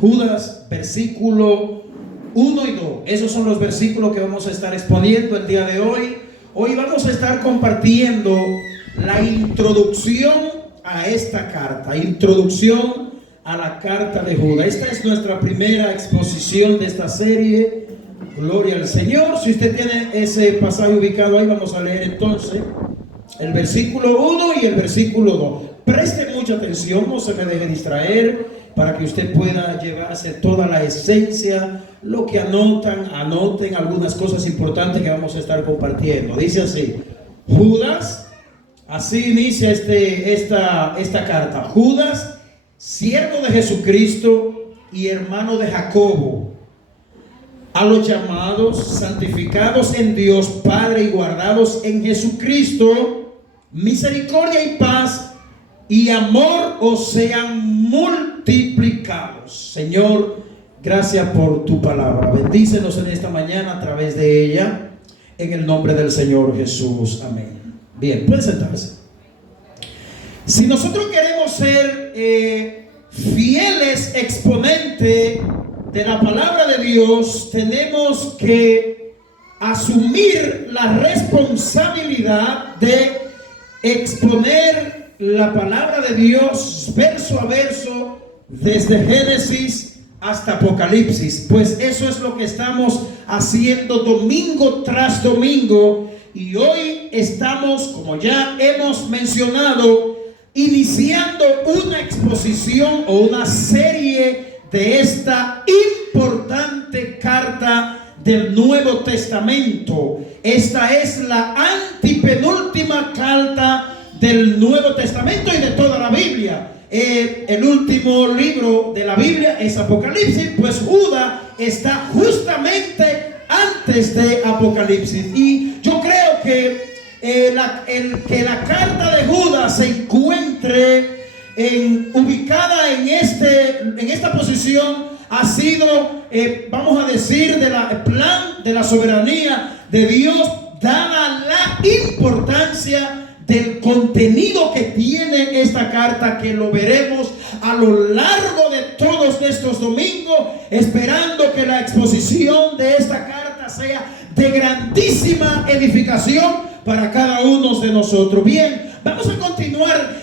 Judas, versículo 1 y 2. Esos son los versículos que vamos a estar exponiendo el día de hoy. Hoy vamos a estar compartiendo la introducción a esta carta, introducción a la carta de Judas. Esta es nuestra primera exposición de esta serie. Gloria al Señor. Si usted tiene ese pasaje ubicado ahí, vamos a leer entonces el versículo 1 y el versículo 2. Preste mucha atención, no se me deje distraer, para que usted pueda llevarse toda la esencia. Lo que anoten algunas cosas importantes que vamos a estar compartiendo. Dice así: Judas, así inicia esta carta. Judas, siervo de Jesucristo y hermano de Jacobo, a los llamados, santificados en Dios Padre y guardados en Jesucristo, misericordia y paz y amor os sean multiplicados. Señor, gracias por tu palabra. Bendícenos en esta mañana a través de ella, en el nombre del Señor Jesús. Amén. Bien, pueden sentarse. Si nosotros queremos ser fieles exponentes de la palabra de Dios, tenemos que asumir la responsabilidad de exponer la palabra de Dios verso a verso, desde Génesis hasta Apocalipsis. Pues eso es lo que estamos haciendo domingo tras domingo, y hoy estamos, como ya hemos mencionado, iniciando una exposición o una serie de esta importante carta del Nuevo Testamento. Esta es la antepenúltima carta del Nuevo Testamento y de toda la Biblia. El último libro de la Biblia es Apocalipsis, pues Judas está justamente antes de Apocalipsis. Y yo creo que la carta de Judas se encuentre ubicada en esta posición ha sido, vamos a decir, del plan de la soberanía de Dios, dada la importancia del contenido que tiene esta carta, que lo veremos a lo largo de todos estos domingos, esperando que la exposición de esta carta sea de grandísima edificación para cada uno de nosotros. Bien, vamos a continuar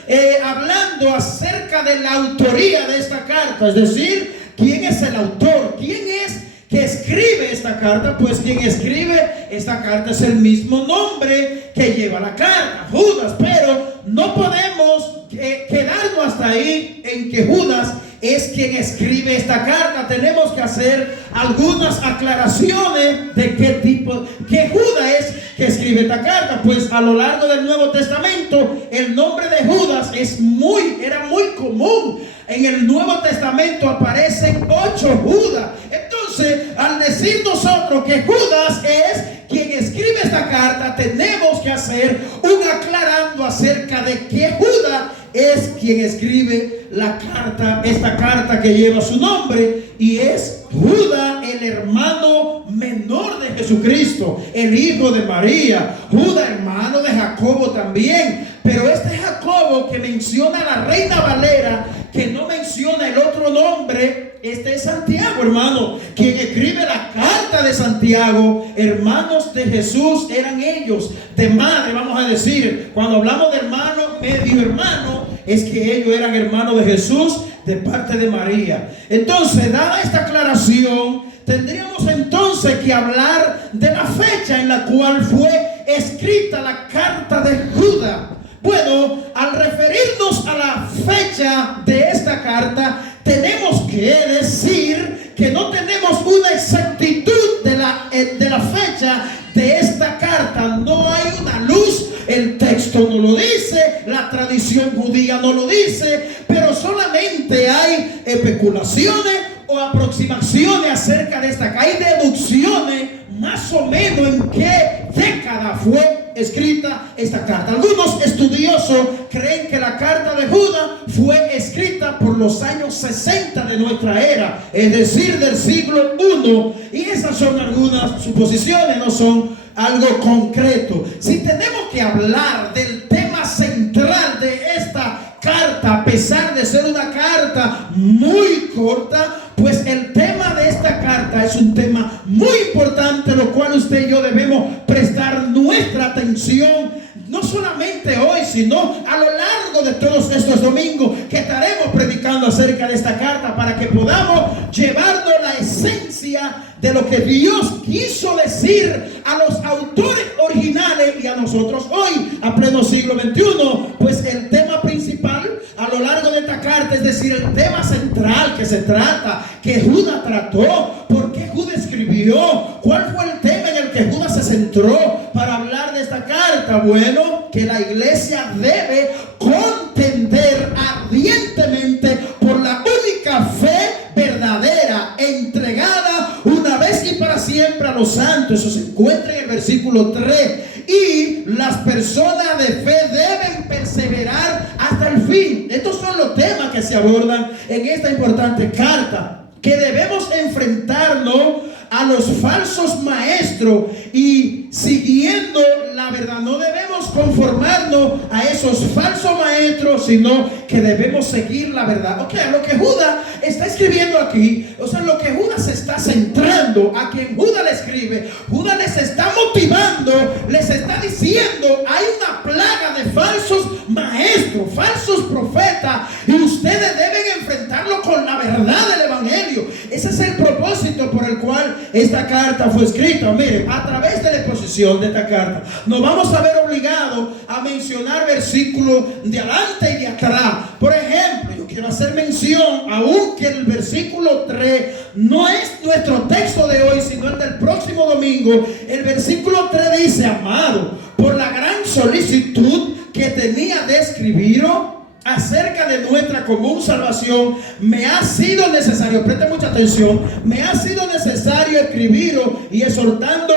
hablando acerca de la autoría de esta carta, es decir, ¿quién es el autor? ¿Quién es que escribe esta carta? Pues quien escribe esta carta es el mismo nombre que lleva la carta, Judas. Pero no podemos quedarnos hasta ahí en que Judas es quien escribe esta carta. Tenemos que hacer algunas aclaraciones de qué Judas es que escribe esta carta. Pues a lo largo del Nuevo Testamento el nombre de Judas era muy común. En el Nuevo Testamento aparecen 8 Judas. Entonces, al decir nosotros que Judas es quien escribe esta carta, tenemos que hacer un aclarando acerca de que Judas es quien escribe la carta, esta carta que lleva su nombre, y es Judas, el hermano menor de Jesucristo, el hijo de María. Judas, hermano de Jacobo también. Pero este Jacobo que menciona la Reina Valera, que no menciona el otro nombre, este es Santiago, hermano, quien escribe la carta de Santiago. Hermanos de Jesús eran ellos, de madre, vamos a decir. Cuando hablamos de hermano, medio hermano, es que ellos eran hermanos de Jesús de parte de María. Entonces, dada esta aclaración, tendríamos entonces que hablar de la fecha en la cual fue escrita la carta de Judas. Bueno, al referirnos a la fecha de esta carta, tenemos que decir que no tenemos una exactitud de la fecha de esta carta. No hay una luz, el texto no lo dice, la tradición judía no lo dice, pero solamente hay especulaciones o aproximaciones acerca de esta carta. Hay deducciones más o menos en qué década fue escrita esta carta. Algunos estudiosos creen que la carta de Judas fue escrita por los años 60 de nuestra era, es decir, del siglo I, y esas son algunas suposiciones, no son algo concreto. Si tenemos que hablar del tema central de esta carta, a pesar de ser una carta muy corta, pues el tema de esta carta es un tema muy importante, lo cual usted y yo debemos prestar nuestra atención, no solamente hoy, sino a lo largo de todos estos domingos que estaremos predicando acerca de esta carta, para que podamos llevarnos la esencia de lo que Dios quiso decir a los autores originales y a nosotros hoy, a pleno siglo XXI. Pues el tema principal a lo largo de esta carta, es decir, el tema central que se trata, que Judas trató, por qué Judas escribió, cuál fue el tema en el que Judas se centró para hablar de esta carta. Bueno, que la iglesia debe contender ardientemente por la única fe verdadera, entregada una vez y para siempre a los santos. Eso se encuentra en el versículo 3. Y las personas de fe deben perseverar hasta el fin. Estos son los temas que se abordan en esta importante carta, que debemos enfrentarnos a los falsos maestros y siguiendo la verdad. No debemos conformarnos a esos falsos maestros, sino que debemos seguir la verdad. Ok, lo que Judas está escribiendo aquí, o sea, lo que Judas se está centrando, a quien Judas le escribe, Judas les está motivando, les está diciendo: hay una plaga de falsos maestros, falsos profetas, y ustedes deben enfrentarlo con la verdad del evangelio. Ese es el propósito por el cual esta carta fue escrita. Miren, a través de la exposición de esta carta nos vamos a ver obligados a mencionar versículos de adelante y de atrás. Por ejemplo, yo quiero hacer mención, aunque el versículo 3 no es nuestro texto de hoy, sino el del próximo domingo. El versículo 3 dice: amado, por la gran solicitud que tenía de escribiros acerca de nuestra común salvación, me ha sido necesario, preste mucha atención, me ha sido necesario escribiros y exhortando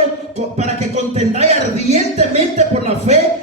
para que contendáis ardientemente por la fe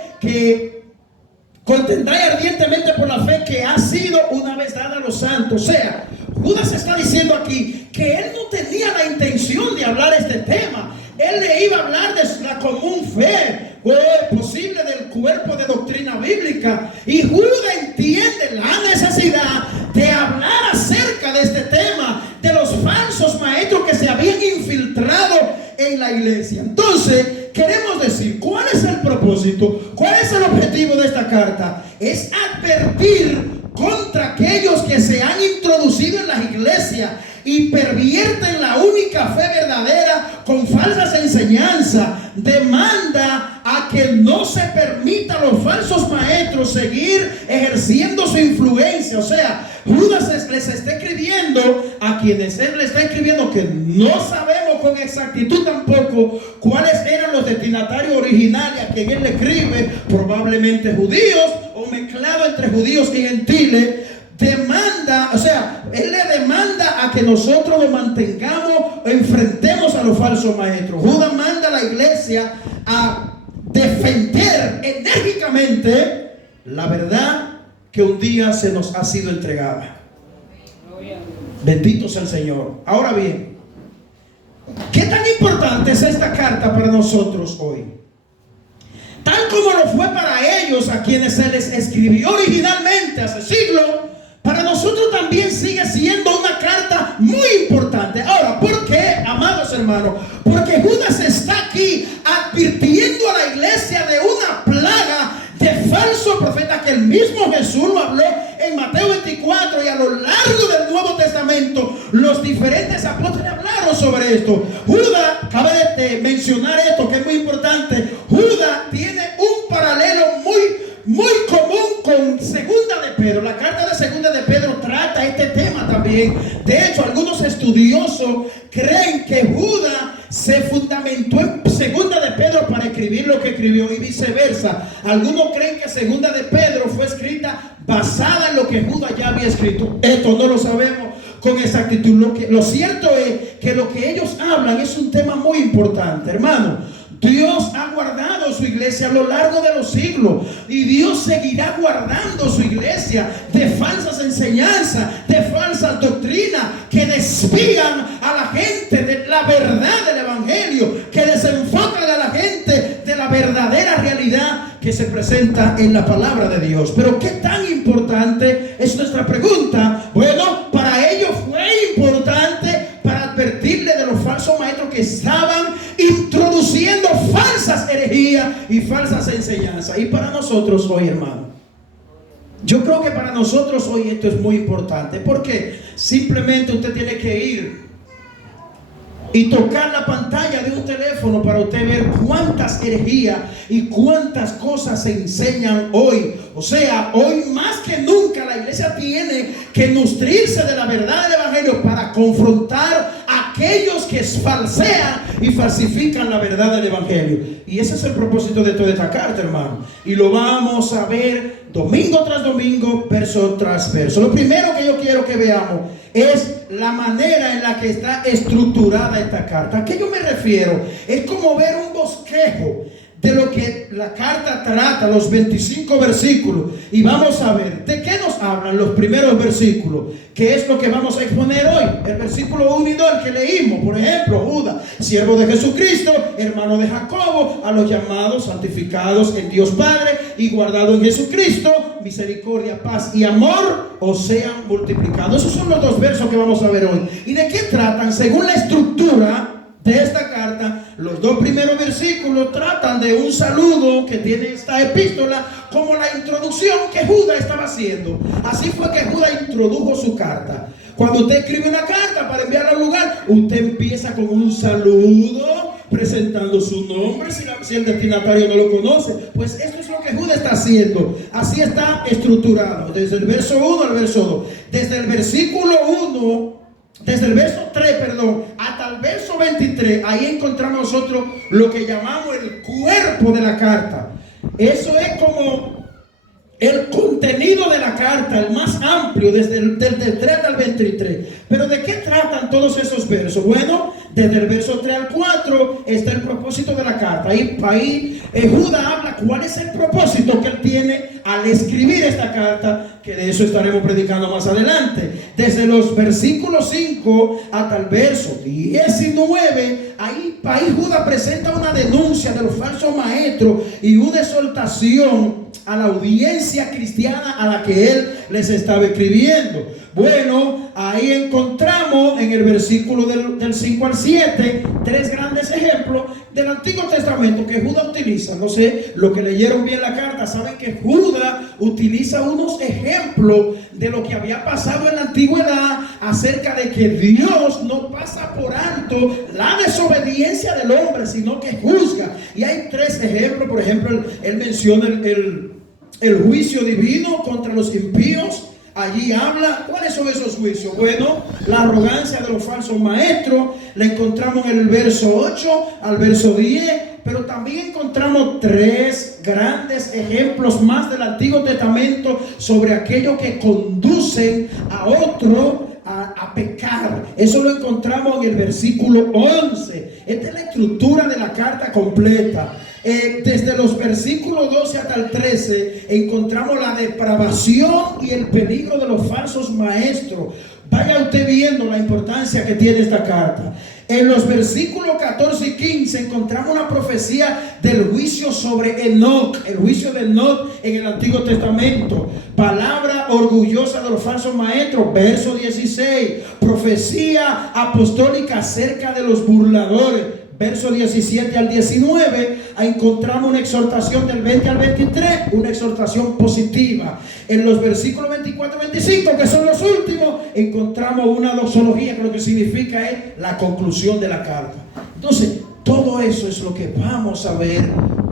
que ha sido una vez dada a los santos. O sea, Judas está diciendo aquí que él no tenía la intención de hablar este tema. Él le iba a hablar de la común fe, o es posible del cuerpo de doctrina bíblica. Y Judas entiende la necesidad de hablar acerca de este tema, de los falsos maestros que se habían infiltrado en la iglesia. Entonces, queremos decir, ¿cuál es el propósito? ¿Cuál es el objetivo de esta carta? Es advertir contra aquellos que se han introducido en las iglesias y pervierten la única fe verdadera con falsas enseñanzas. Demanda a que no se permita a los falsos maestros seguir ejerciendo su influencia. O sea, Judas les está escribiendo a quienes él le está escribiendo, que no sabemos con exactitud tampoco cuáles eran los destinatarios originales a quien él le escribe, probablemente judíos o mezclado entre judíos y gentiles. Demanda, o sea, él le demanda a que nosotros lo mantengamos, enfrentemos a los falsos maestros. Judas manda a la iglesia a defender enérgicamente la verdad que un día se nos ha sido entregada. Bendito sea el Señor. Ahora bien, ¿qué tan importante es esta carta para nosotros hoy? Tal como lo fue para ellos, a quienes se les escribió originalmente hace siglos, para nosotros también sigue siendo una carta muy importante. Ahora, ¿por qué, amados hermanos? Porque Judas está aquí advirtiendo a la iglesia de una plaga de falsos profetas que el mismo Jesús lo habló en Mateo 24, y a lo largo del Nuevo Testamento los diferentes apóstoles hablaron sobre esto. Judas, cabe de mencionar esto que es muy importante, Judas tiene un paralelo muy común con Segunda de Pedro. La carta de Segunda de Pedro trata este tema también. De hecho, algunos estudiosos creen que Judas se fundamentó en Segunda de Pedro para escribir lo que escribió y viceversa. Algunos creen que Segunda de Pedro fue escrita basada en lo que Judas ya había escrito. Esto no lo sabemos con exactitud. Lo cierto es que lo que ellos hablan es un tema muy importante, hermano. Dios ha guardado su iglesia a lo largo de los siglos, y Dios seguirá guardando su iglesia de falsas enseñanzas, de falsas doctrinas que desvían a la gente de la verdad del evangelio, que desenfocan a la gente de la verdadera realidad que se presenta en la palabra de Dios. Pero qué tan importante nuestra pregunta, bueno, para ellos fue importante para advertirle de los falsos maestros que estaban introduciendo falsas herejías y falsas enseñanzas. Y para nosotros hoy, hermano, yo creo que para nosotros hoy esto es muy importante, porque simplemente usted tiene que ir y tocar la pantalla de un teléfono para usted ver cuántas herejías y cuántas cosas se enseñan hoy. O sea, hoy más que nunca la iglesia tiene que nutrirse de la verdad del evangelio para confrontar a aquellos que falsean y falsifican la verdad del evangelio. Y ese es el propósito de toda esta carta, hermano. Y lo vamos a ver domingo tras domingo, verso tras verso. Lo primero que yo quiero que veamos es la manera en la que está estructurada esta carta. ¿A qué yo me refiero? Es como ver un bosquejo de lo que la carta trata, los 25 versículos. Y vamos a ver de qué nos hablan los primeros versículos, que es lo que vamos a exponer hoy. El versículo 1 y 2, el que leímos, por ejemplo: Judas, siervo de Jesucristo, hermano de Jacobo, a los llamados, santificados en Dios Padre y guardados en Jesucristo, misericordia, paz y amor os sean multiplicados. Esos son los dos versos que vamos a ver hoy. ¿Y de qué tratan? Según la estructura de esta carta, los dos primeros versículos tratan de un saludo que tiene esta epístola, como la introducción que Judas estaba haciendo. Así fue que Judas introdujo su carta. Cuando usted escribe una carta para enviarla al lugar, usted empieza con un saludo, presentando su nombre, si el destinatario no lo conoce. Pues esto es lo que Judas está haciendo. Así está estructurado, desde el verso 1 al verso 2. Desde el versículo 1, desde el verso 3, hasta el verso 23, ahí encontramos nosotros lo que llamamos el cuerpo de la carta. Eso es como el contenido de la carta, el más amplio, desde el 3 al 23. Pero ¿de qué tratan todos esos versos? Bueno, desde el verso 3 al 4 está el propósito de la carta. Ahí Judas habla cuál es el propósito que él tiene al escribir esta carta, que de eso estaremos predicando más adelante. Desde los versículos 5 hasta el verso 19, ahí Judas presenta una denuncia de los falsos maestros y una exhortación a la audiencia cristiana a la que él les estaba escribiendo. Bueno, ahí encontramos en el versículo del 5 al 7 tres grandes ejemplos del Antiguo Testamento que Judas utiliza. No sé, los que leyeron bien la carta saben que Judas utiliza unos ejemplos de lo que había pasado en la antigüedad acerca de que Dios no pasa por alto la desobediencia del hombre, sino que juzga. Y hay tres ejemplos. Por ejemplo, él menciona el juicio divino contra los impíos. Allí habla, ¿cuáles son esos juicios? Bueno, la arrogancia de los falsos maestros, la encontramos en el verso 8 al verso 10, pero también encontramos tres grandes ejemplos más del Antiguo Testamento sobre aquello que conducen a otro a pecar. Eso lo encontramos en el versículo 11. Esta es la estructura de la carta completa. Desde los versículos 12 hasta el 13 encontramos la depravación y el peligro de los falsos maestros. Vaya usted viendo la importancia que tiene esta carta. En los versículos 14 y 15 encontramos una profecía del juicio sobre Enoc, el juicio de Enoc en el Antiguo Testamento. Palabra orgullosa de los falsos maestros, verso 16. Profecía apostólica acerca de los burladores, verso 17 al 19, encontramos una exhortación del 20 al 23, una exhortación positiva. En los versículos 24 y 25, que son los últimos, encontramos una doxología, que lo que significa es la conclusión de la carta. Entonces, todo eso es lo que vamos a ver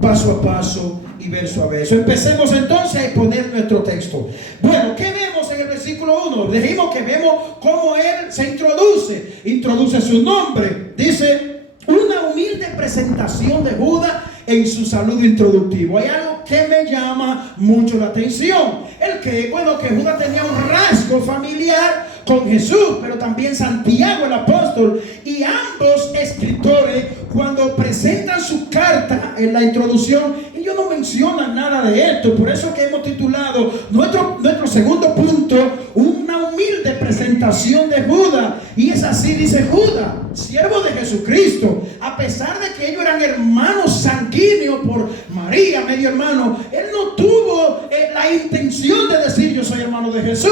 paso a paso y verso a verso. Empecemos entonces a exponer nuestro texto. Bueno, ¿qué vemos en el versículo 1? Dijimos que vemos cómo él se introduce su nombre. Dice: una humilde presentación de Judas en su saludo introductivo. Hay algo que me llama mucho la atención. Que Judas tenía un rasgo familiar con Jesús, pero también Santiago el apóstol, y ambos escritores, cuando presentan su carta en la introducción, ellos no mencionan nada de esto. Por eso que hemos titulado nuestro segundo punto, una humilde presentación de Judas. Y es así, dice Judas, siervo de Jesucristo. A pesar de que ellos eran hermanos sanguíneos por María, medio hermano, él no tuvo la intención de decir: yo soy hermano de Jesús,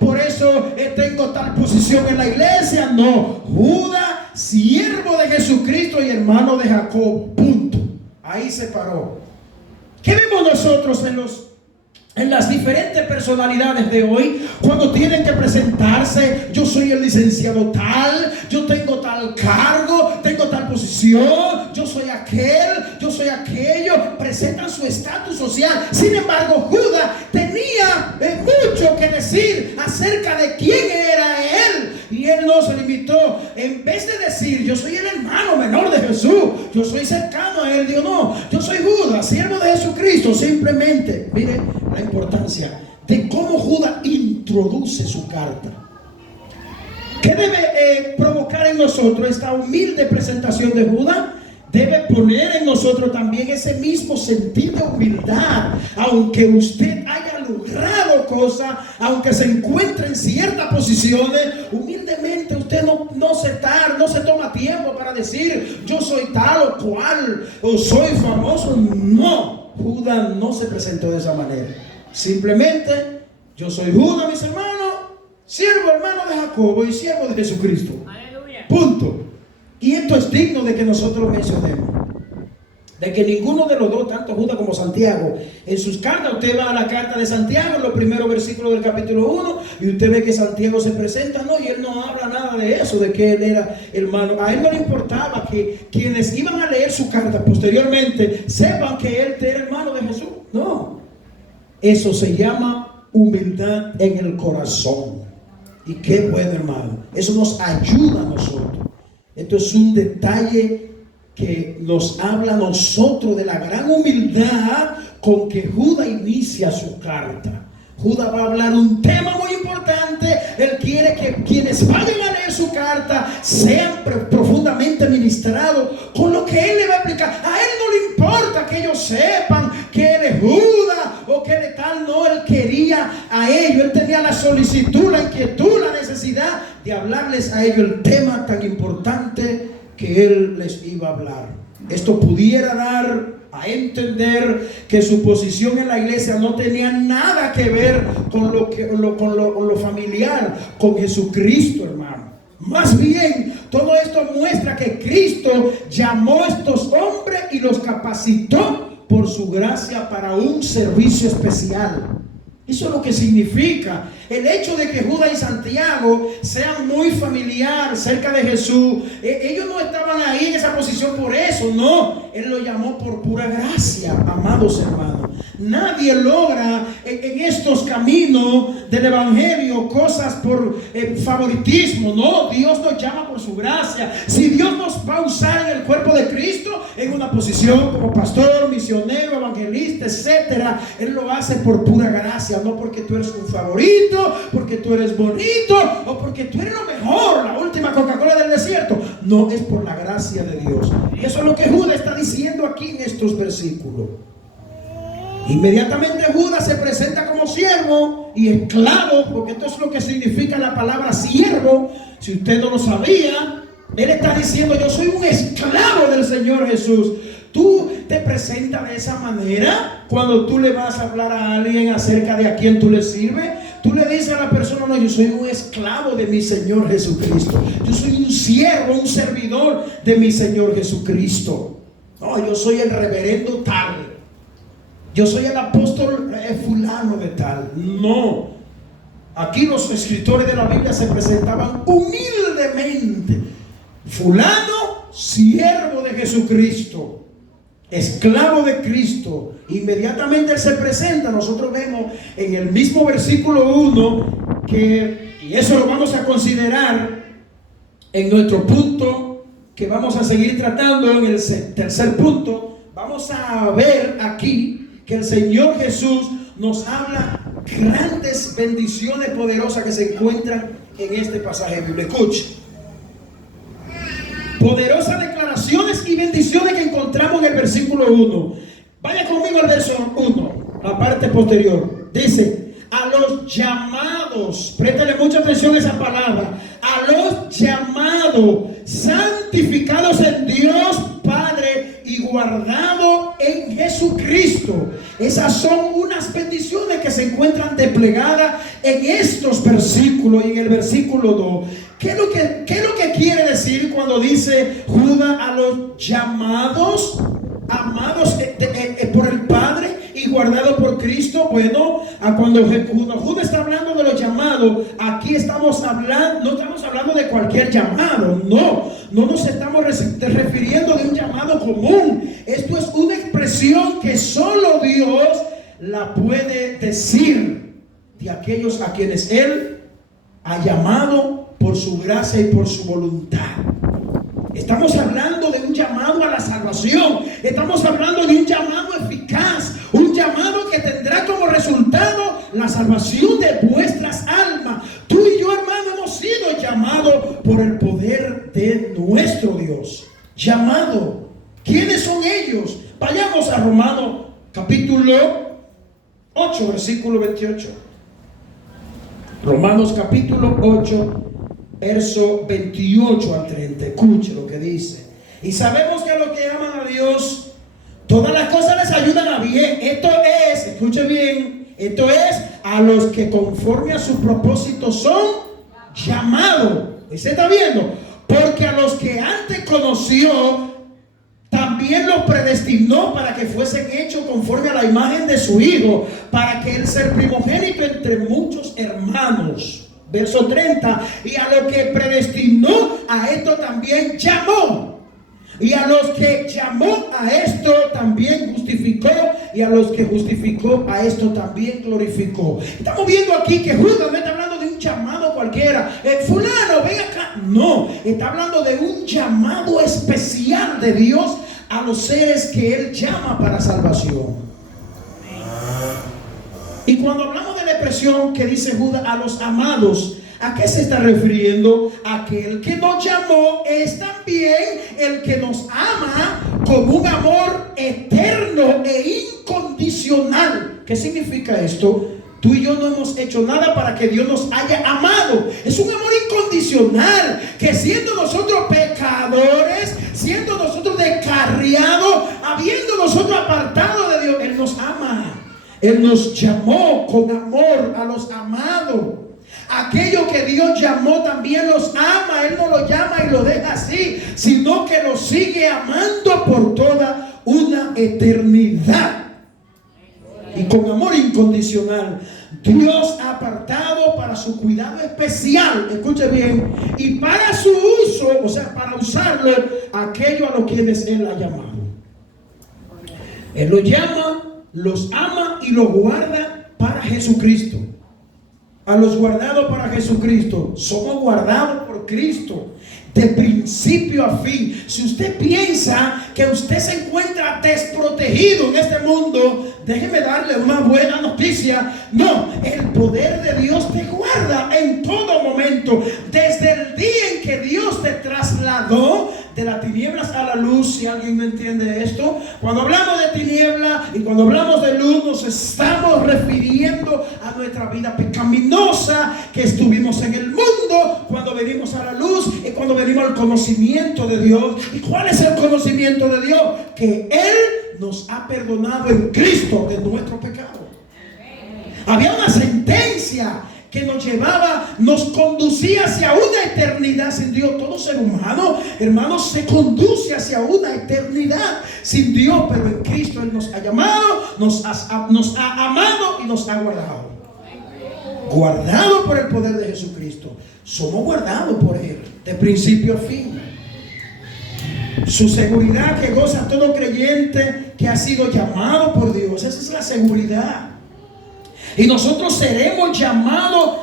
por eso tengo tal posición en la iglesia. No, Judas, siervo de Jesucristo y hermano de Jacob, punto. Ahí se paró. ¿Qué vemos nosotros en las diferentes personalidades de hoy? Cuando tienen que presentarse: yo soy el licenciado tal, yo tengo tal cargo, tengo tal posición, yo soy aquel, yo soy aquello. Presentan su estatus social. Sin embargo, Judas tenía mucho que decir acerca de quién era él. Y él no se limitó. En vez de decir: yo soy el hermano menor de Jesús, yo soy cercano a él, dijo: no, yo soy Judas, siervo de Jesucristo. Simplemente, mire la importancia de cómo Judas introduce su carta. ¿Qué debe provocar en nosotros esta humilde presentación de Judas? Debe poner en nosotros también ese mismo sentir de humildad. Aunque usted haya logrado cosas, aunque se encuentre en ciertas posiciones, humildemente usted no se toma tiempo para decir: yo soy tal o cual, o soy famoso. No, Judas no se presentó de esa manera. Simplemente: yo soy Judas, mis hermanos, siervo hermano de Jacobo y siervo de Jesucristo. Aleluya. Punto. Y esto es digno de que nosotros mencionemos, de que ninguno de los dos, tanto Judas como Santiago, en sus cartas, usted va a la carta de Santiago, en los primeros versículos del capítulo 1, y usted ve que Santiago se presenta, no, y él no habla nada de eso, de que él era hermano. A él no le importaba que quienes iban a leer su carta posteriormente sepan que él era hermano de Jesús. No, eso se llama humildad en el corazón. Y qué bueno, hermano, eso nos ayuda a nosotros. Esto es un detalle que nos habla a nosotros de la gran humildad con que Judas inicia su carta. Judas va a hablar un tema muy importante. Él quiere que quienes vayan a leer su carta sean profundamente ministrados con lo que él le va a explicar. A él no le importa que ellos sepan que él es Judas o que él es tal. No, él quería a ellos. Él tenía la solicitud, la inquietud, la necesidad de hablarles a ellos el tema tan importante que él les iba a hablar. Esto pudiera dar a entender que su posición en la iglesia no tenía nada que ver con lo familiar, con Jesucristo, hermano. Más bien, todo esto muestra que Cristo llamó a estos hombres y los capacitó por su gracia para un servicio especial. Eso es lo que significa el hecho de que Judas y Santiago sean muy familiar cerca de Jesús. Ellos no estaban ahí en esa posición por eso, no. Él lo llamó por pura gracia, amados hermanos. Nadie logra en estos caminos del evangelio cosas por favoritismo. No, Dios nos llama por su gracia. Si Dios nos va a usar en el cuerpo de Cristo, en una posición como pastor, misionero, evangelista, etcétera, Él lo hace por pura gracia. No porque tú eres un favorito, porque tú eres bonito o porque tú eres lo mejor, la última Coca-Cola del desierto. No, es por la gracia de Dios. Y eso es lo que Judas está diciendo aquí en estos versículos. Inmediatamente Judas se presenta como siervo y esclavo, porque esto es lo que significa la palabra siervo. Si usted no lo sabía, él está diciendo: yo soy un esclavo del Señor Jesús. Tú te presentas de esa manera cuando tú le vas a hablar a alguien acerca de a quién tú le sirves. Tú le dices a la persona: no, yo soy un esclavo de mi Señor Jesucristo. Yo soy un siervo, un servidor de mi Señor Jesucristo. No, yo soy el reverendo tal. Yo soy el apóstol fulano de tal. No. Aquí los escritores de la Biblia se presentaban humildemente: fulano, siervo de Jesucristo, esclavo de Cristo. Inmediatamente él se presenta. Nosotros vemos en el mismo versículo 1 que, y eso lo vamos a considerar en nuestro punto que vamos a seguir tratando, en el tercer punto. Vamos a ver aquí que el Señor Jesús nos habla grandes bendiciones poderosas que se encuentran en este pasaje bíblico. Escuche. Poderosas declaraciones y bendiciones que encontramos en el versículo 1. Vaya conmigo al verso 1, la parte posterior. Dice: a los llamados, préstale mucha atención a esa palabra, a los llamados, santificados en Dios Padre y guardados en Jesucristo. Esas son unas bendiciones que se encuentran desplegadas en estos versículos y en el versículo 2. ¿Qué es lo que quiere decir cuando dice Judas a los llamados, amados por el Padre y guardados por Cristo? Bueno, cuando Judas está hablando de los llamados, aquí no estamos hablando de cualquier llamado, no nos estamos refiriendo de un llamado común. Esto es una expresión que solo Dios la puede decir de aquellos a quienes Él ha llamado por su gracia y por su voluntad. Estamos hablando de un llamado a la salvación. Estamos hablando de un llamado eficaz, un llamado que tendrá como resultado la salvación de vuestras almas. Tú y yo, hermano, hemos sido llamados por el poder de nuestro Dios. Llamado. ¿Quiénes son ellos? Vayamos a Romanos capítulo 8, versículo 28. Romanos capítulo 8, verso 28 al 30. Escuche lo que dice. Y sabemos que a los que aman a Dios, todas las cosas les ayudan a bien. Esto es, escuche bien, esto es a los que conforme a su propósito son llamados. ¿Usted está viendo? Porque a los que antes conoció, también los predestinó para que fuesen hechos conforme a la imagen de su Hijo, para que Él sea el primogénito entre muchos hermanos. Verso 30. Y a los que predestinó, a esto también llamó. Y a los que llamó, a esto también justificó. Y a los que justificó, a esto también glorificó. Estamos viendo aquí que Judas no está hablando de un llamado cualquiera. Fulano, ven acá. No, está hablando de un llamado especial de Dios a los seres que Él llama para salvación. Y cuando hablamos de la expresión que dice Judas a los amados, ¿a qué se está refiriendo? A que el que nos llamó es también el que nos ama con un amor eterno e incondicional. ¿Qué significa esto? Tú y yo no hemos hecho nada para que Dios nos haya amado. Es un amor incondicional, que siendo nosotros pecadores, siendo nosotros descarriados, habiendo nosotros apartado de Dios, Él nos ama. Él nos llamó con amor a los amados. Aquello que Dios llamó también los ama. Él no lo llama y lo deja así, sino que los sigue amando por toda una eternidad. Y con amor incondicional, Dios ha apartado para su cuidado especial, escuche bien, y para su uso, o sea, para usarlo, aquello a los quienes Él ha llamado. Él los llama, los ama y los guarda para Jesucristo. A los guardados para Jesucristo, somos guardados por Cristo de principio a fin. Si usted piensa que usted se encuentra desprotegido en este mundo, déjeme darle una buena noticia. No, el poder de Dios te guarda en todo momento. Desde el día en que Dios te trasladó de las tinieblas a la luz, si alguien no entiende esto, cuando hablamos de tiniebla y cuando hablamos de luz, nos estamos refiriendo a nuestra vida pecaminosa, que estuvimos en el mundo cuando venimos a la luz y cuando venimos al conocimiento de Dios. ¿Y cuál es el conocimiento de Dios? Que Él nos ha perdonado en Cristo de nuestro pecado. Había una sentencia que nos llevaba, nos conducía hacia una eternidad sin Dios. Todo ser humano, hermanos, se conduce hacia una eternidad sin Dios, pero en Cristo Él nos ha llamado, nos ha amado y nos ha guardado. Guardado por el poder de Jesucristo. Somos guardados por Él de principio a fin. Su seguridad que goza todo creyente que ha sido llamado por Dios. Esa es la seguridad. Y nosotros seremos llamados,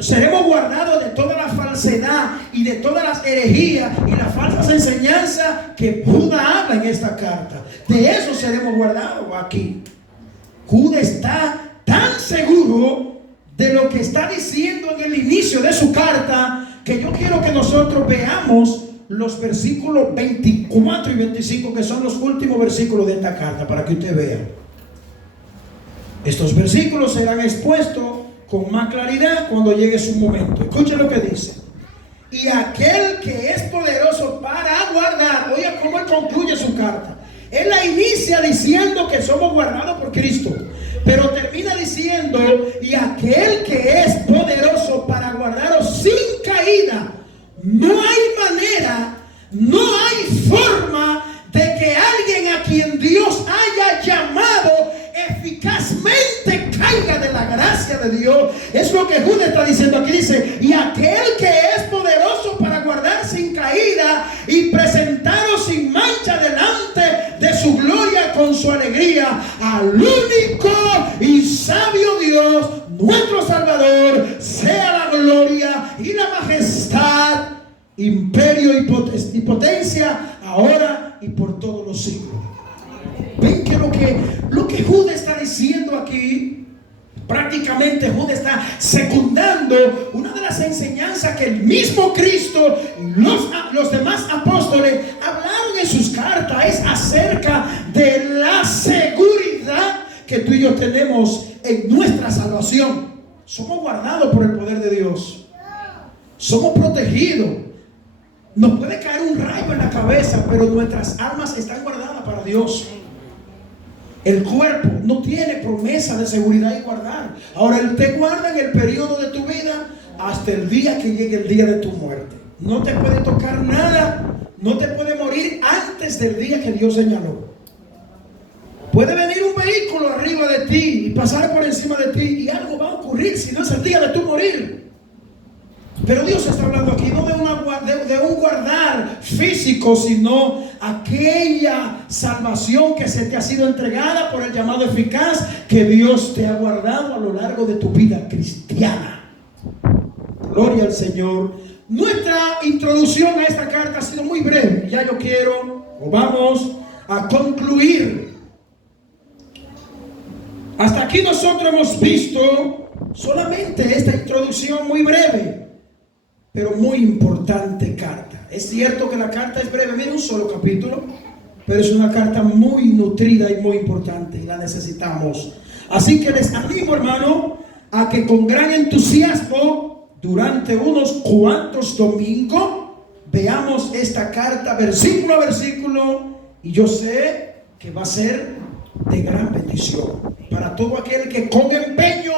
seremos guardados de toda la falsedad y de todas las herejías y las falsas enseñanzas que Judas habla en esta carta. De eso seremos guardados aquí. Judas está tan seguro de lo que está diciendo en el inicio de su carta, que yo quiero que nosotros veamos los versículos 24 y 25, que son los últimos versículos de esta carta, para que usted vea. Estos versículos serán expuestos con más claridad cuando llegue su momento. Escuchen lo que dice. Y aquel que es poderoso para guardar, oiga cómo él concluye su carta. Él la inicia diciendo que somos guardados por Cristo, pero termina diciendo, y aquel que es poderoso para guardaros sin caída. No hay manera, no hay forma de que alguien a quien Dios haya llamado eficazmente caiga de la gracia de Dios. Es lo que Judas está diciendo aquí. Dice, y aquel que es poderoso para guardar sin caída y presentaros sin mancha delante de su gloria con su alegría, al único y sabio Dios, nuestro Salvador, sea la gloria y la majestad, imperio y potencia, ahora y por todos los siglos. Ven que lo que Judas está diciendo aquí, prácticamente Judas está secundando una de las enseñanzas que el mismo Cristo y los demás apóstoles hablaron en sus cartas. Es acerca de la seguridad que tú y yo tenemos en nuestra salvación. Somos guardados por el poder de Dios. Somos protegidos. Nos puede caer un rayo en la cabeza, pero nuestras almas están guardadas para Dios. El cuerpo no tiene promesa de seguridad y guardar. Ahora Él te guarda en el periodo de tu vida hasta el día que llegue el día de tu muerte. No te puede tocar nada, no te puede morir antes del día que Dios señaló. Puede venir un vehículo arriba de ti y pasar por encima de ti y algo va a ocurrir si no es el día de tu morir. Pero Dios está hablando aquí no de un guardar físico, sino aquella salvación que se te ha sido entregada por el llamado eficaz que Dios te ha guardado a lo largo de tu vida cristiana. Gloria al Señor. Nuestra introducción a esta carta ha sido muy breve. Ya yo quiero, o vamos a concluir. Hasta aquí nosotros hemos visto solamente esta introducción muy breve, pero muy importante carta. Es cierto que la carta es breve, mira, un solo capítulo, pero es una carta muy nutrida y muy importante y la necesitamos. Así que les animo, hermano, a que con gran entusiasmo durante unos cuantos domingos veamos esta carta versículo a versículo, y yo sé que va a ser de gran bendición para todo aquel que con empeño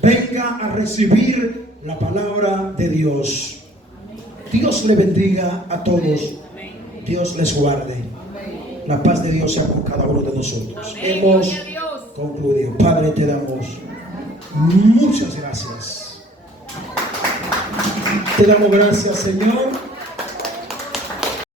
venga a recibir la palabra de Dios. Dios le bendiga a todos. Dios les guarde. La paz de Dios sea con cada uno de nosotros. Hemos concluido. Padre, te damos muchas gracias. Te damos gracias, Señor.